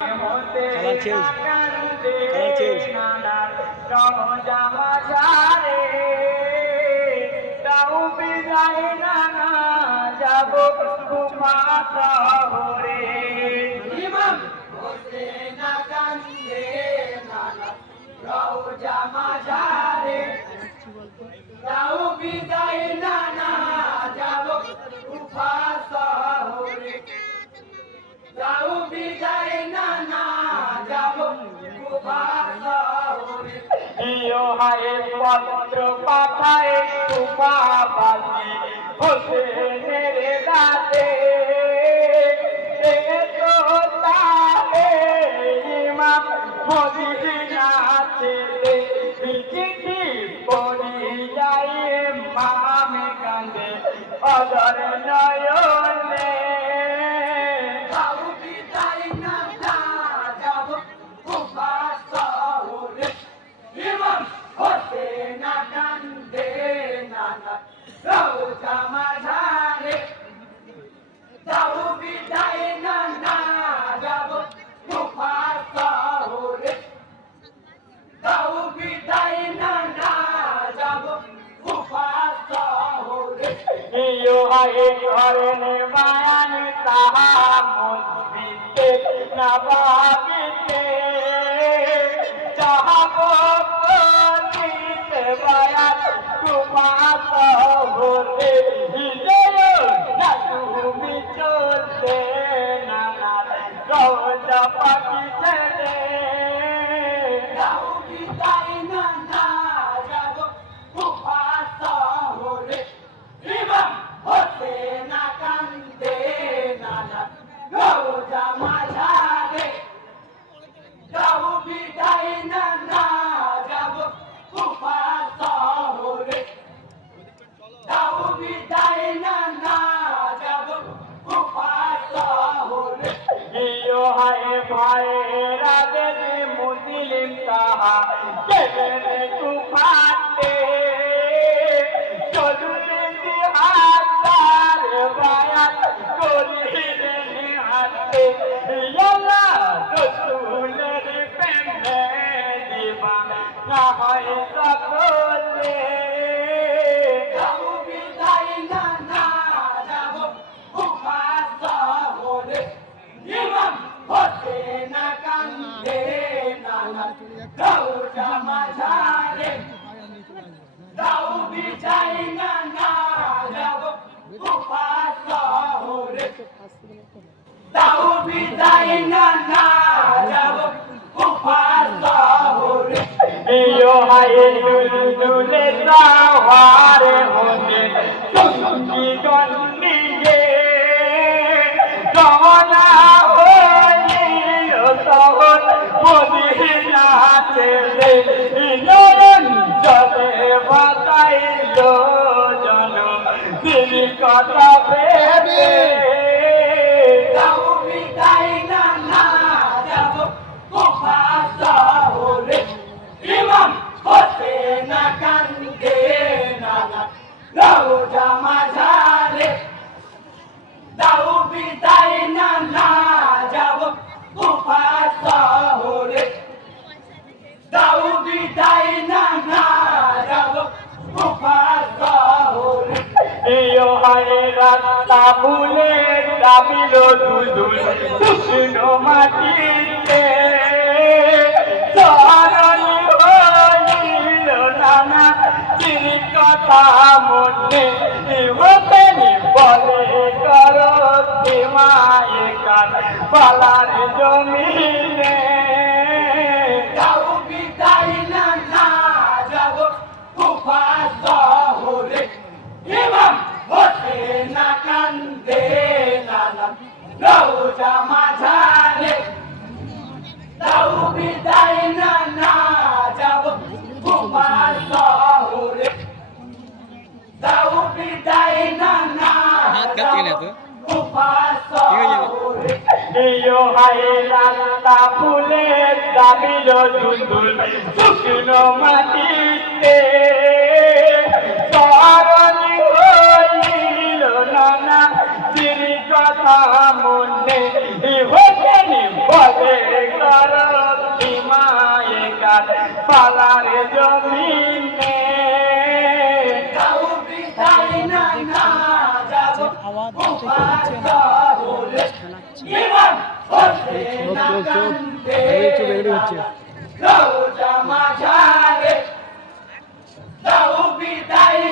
Color change. Color change. পত্র পাঠায় বাবাজি হোসেনের রাতে ইমাম মদিনাতে চিঠি পড়ি যায় মামে কান্দে অদর নয়নে ঘরে বায়ান তাহা মসজিদে নবাবিতে চাহব করিতে বায়ান তোমার শহরে তুমি চলতে নানা রোজা পাখি ছেড়ে ভাইরা দেশে মুসলিম তাহা কেবলে কুফাতে চলুলি হাতার বায়াত করিলেন হাতে ইয়ালা রসুলের প্রেমে দিবা না হয় সকলে দুলে তাহার হতে সঙ্গী গন্ডিয়ে রওনা হইল তখন মদিনাতে নয়ন জলে বাতাইল জন তিনি কথা ভেবে রাস্তা ভুলে দাবিল দুলদুল শুকন মাটিতে চরণি হইল নানা তিনি কথা মনে হতেনি বলে করো সীমায় কান পালার জমিনে ফুলের দাবিল দুলদুল শুকনো মাটিতে চরণি হইল নানা চির কথা মনে হতেনি বলে আওয়াজ হচ্ছে না খেলাচ্ছে চুপ এগুলি হচ্ছে রোজা মাঝারে দাও বিদায়